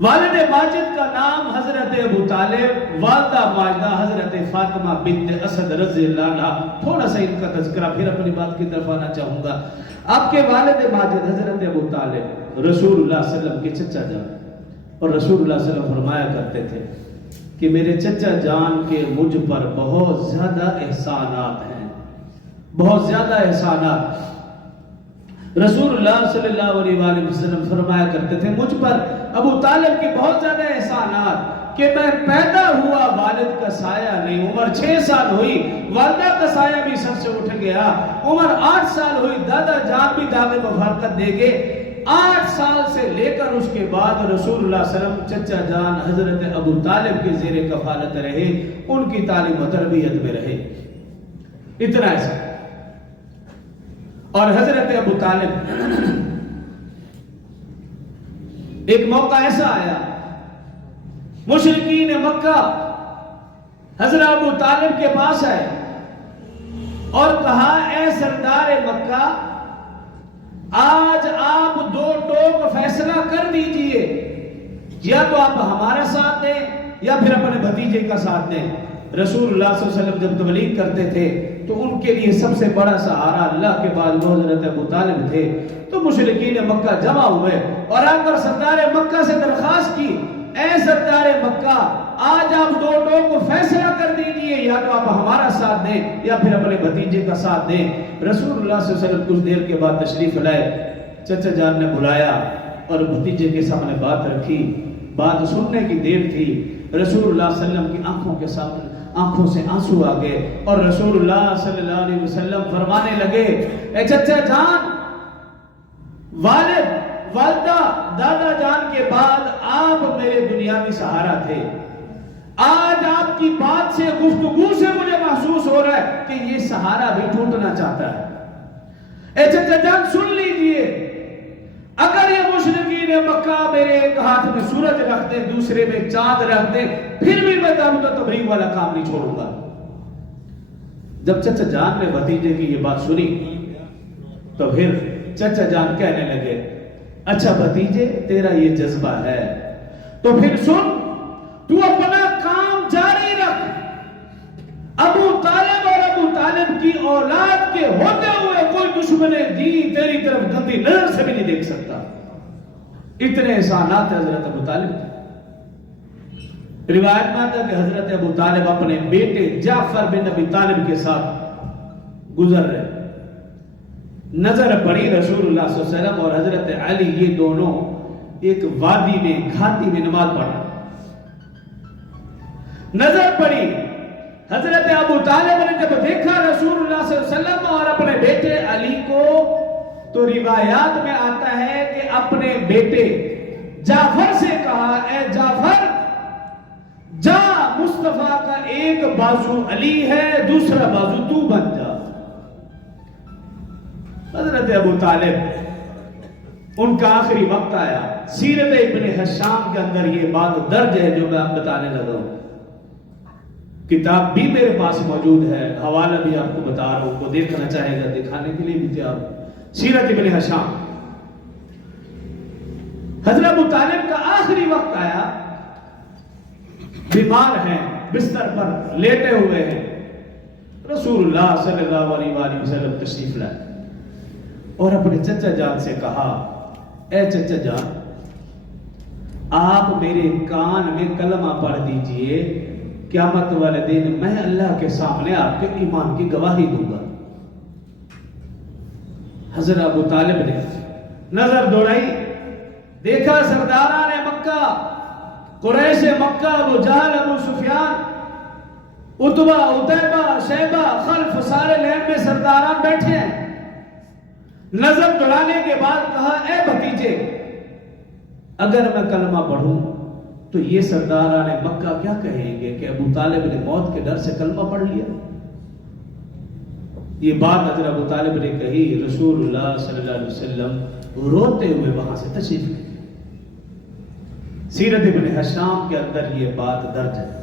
والد ماجد کا نام حضرت ابو طالب، والدہ ماجدہ حضرت فاطمہ بنت اسد رضی اللہ عنہ۔ تھوڑا سا ان کا تذکرہ پھر اپنی بات کی طرف آنا چاہوں گا۔ آپ کے والد ماجد حضرت ابو طالب رسول اللہ صلی اللہ علیہ وسلم کے چچا جان، اور رسول اللہ صلی اللہ علیہ وسلم فرمایا کرتے تھے کہ میرے چچا جان کے مجھ پر بہت زیادہ احسانات ہیں، بہت زیادہ احسانات۔ رسول اللہ صلی اللہ علیہ وآلہ وسلم فرمایا کرتے تھے مجھ پر ابو طالب کے بہت زیادہ احسانات کہ میں پیدا ہوا والد کا سایہ نہیں، عمر 6 سال ہوئی والدہ کا سایہ بھی سر سے اٹھ گیا، عمر 8 سال ہوئی دادا جان بھی دعوے مفارقت دے گئے، 8 سال سے لے کر اس کے بعد رسول اللہ صلی اللہ علیہ وسلم چچا جان حضرت ابو طالب کے زیر کفالت رہے، ان کی تعلیم و تربیت میں رہے، اتنا ایسا۔ اور حضرت ابو طالب ایک موقع ایسا آیا، مشرکین مکہ حضرت ابو طالب کے پاس آئے اور کہا اے سردار مکہ آج آپ 2 ٹوک فیصلہ کر دیجئے، یا تو آپ ہمارا ساتھ دیں یا پھر اپنے بھتیجے کا ساتھ دیں۔ رسول اللہ صلی اللہ علیہ وسلم جب تبلیغ کرتے تھے تو ان کے لیے سب سے بڑا سہارا اللہ کے بعد وہ حضرت ابو طالب تھے، تو مشرکین مکہ جمع ہوئے اور آ کر سردار مکہ سے درخواست کی اے سردار مکہ آج آپ 2 ٹوک کو فیصلہ کر دیجئے، یا تو آپ ہمارا ساتھ دیں یا پھر اپنے بھتیجے کا ساتھ دیں۔ رسول اللہ صلی اللہ علیہ وسلم کچھ دیر کے بعد تشریف لائے، چچا جان نے بلایا اور بھتیجے کے سامنے بات رکھی، بات سننے کی دیر تھی۔ رسول اللہ صلی اللہ علیہ وسلم کی آنکھوں کے سامنے آنکھوں سے آنسو آ گئے اور رسول اللہ صلی اللہ علیہ وسلم فرمانے لگے اے چچا جان، والد والدہ دادا جان کے بعد آپ میرے دنیاوی سہارا تھے، آج آپ کی بات سے گفتگو سے مجھے محسوس ہو رہا ہے کہ یہ سہارا بھی ٹوٹنا چاہتا ہے۔ اے چچا جان سن لیجئے، اگر یہ مشرکین مکہ میرے ایک ہاتھ میں سورج رکھ دیں دوسرے میں چاند رکھ دیں پھر بھی میں دعوت و تبلیغ والا کام نہیں چھوڑوں گا۔ جب چچا جان نے بھتیجے کی یہ بات سنی تو پھر چچا جان کہنے لگے اچھا بھتیجے تیرا یہ جذبہ ہے تو پھر سن، تو اپنا کام جاری رکھ، ابو طالب اور ابو طالب کی اولاد کے ہوتے ہوئے کوئی دشمن دین تیری طرف گندی نظر سے بھی نہیں دیکھ سکتا۔ اتنے احسانات حضرت ابو طالب تھے۔ روایت میں آتا ہے کہ حضرت ابو طالب اپنے بیٹے جعفر بن ابی طالب کے ساتھ گزر رہے، نظر پڑی رسول اللہ صلی اللہ علیہ وسلم اور حضرت علی، یہ دونوں ایک وادی میں گھاٹی میں نماز پڑھ رہے، نظر پڑی حضرت ابو طالب نے جب دیکھا رسول اللہ صلی اللہ علیہ وسلم اور اپنے بیٹے علی کو، تو روایات میں آتا ہے کہ اپنے بیٹے جعفر سے کہا اے جعفر جا، مصطفیٰ کا ایک بازو علی ہے دوسرا بازو تو بن جا۔ حضرت ابو طالب ان کا آخری وقت آیا، سیرت ابن حشام کے اندر یہ بات درج ہے جو میں آپ بتانے لگا ہوں، کتاب بھی میرے پاس موجود ہے، حوالہ بھی آپ کو بتا رہا ہوں، کو دیکھنا چاہے گا دکھانے کے لیے بھی تیار ہوں۔ سیرت ابن حشام، حضرت ابو طالب کا آخری وقت آیا، بیمار ہیں، بستر پر لیٹے ہوئے ہیں، رسول اللہ صلی اللہ علیہ وآلہ وسلم تشریف لائے اور اپنے چچا جان سے کہا اے چچا جان آپ میرے کان میں کلمہ پڑھ دیجئے، قیامت والے دن میں اللہ کے سامنے آپ کے ایمان کی گواہی دوں گا۔ حضرت ابو طالب نے نظر دوڑائی، دیکھا سرداران مکہ، قریش مکہ، ابو جہل، ابو سفیان، عتبہ، عتیبہ، شیبہ، خلف، سارے لین میں سرداران بیٹھے ہیں۔ نظر دوڑانے کے بعد کہا اے بھتیجے اگر میں کلمہ پڑھوں تو یہ سرداران مکہ کیا کہیں گے کہ ابو طالب نے موت کے ڈر سے کلمہ پڑھ لیا؟ یہ بات حضرت ابو طالب نے کہی، رسول اللہ صلی اللہ علیہ وسلم روتے ہوئے وہاں سے تشریف لے۔ سیرت ابن حشام کے اندر یہ بات درج ہے۔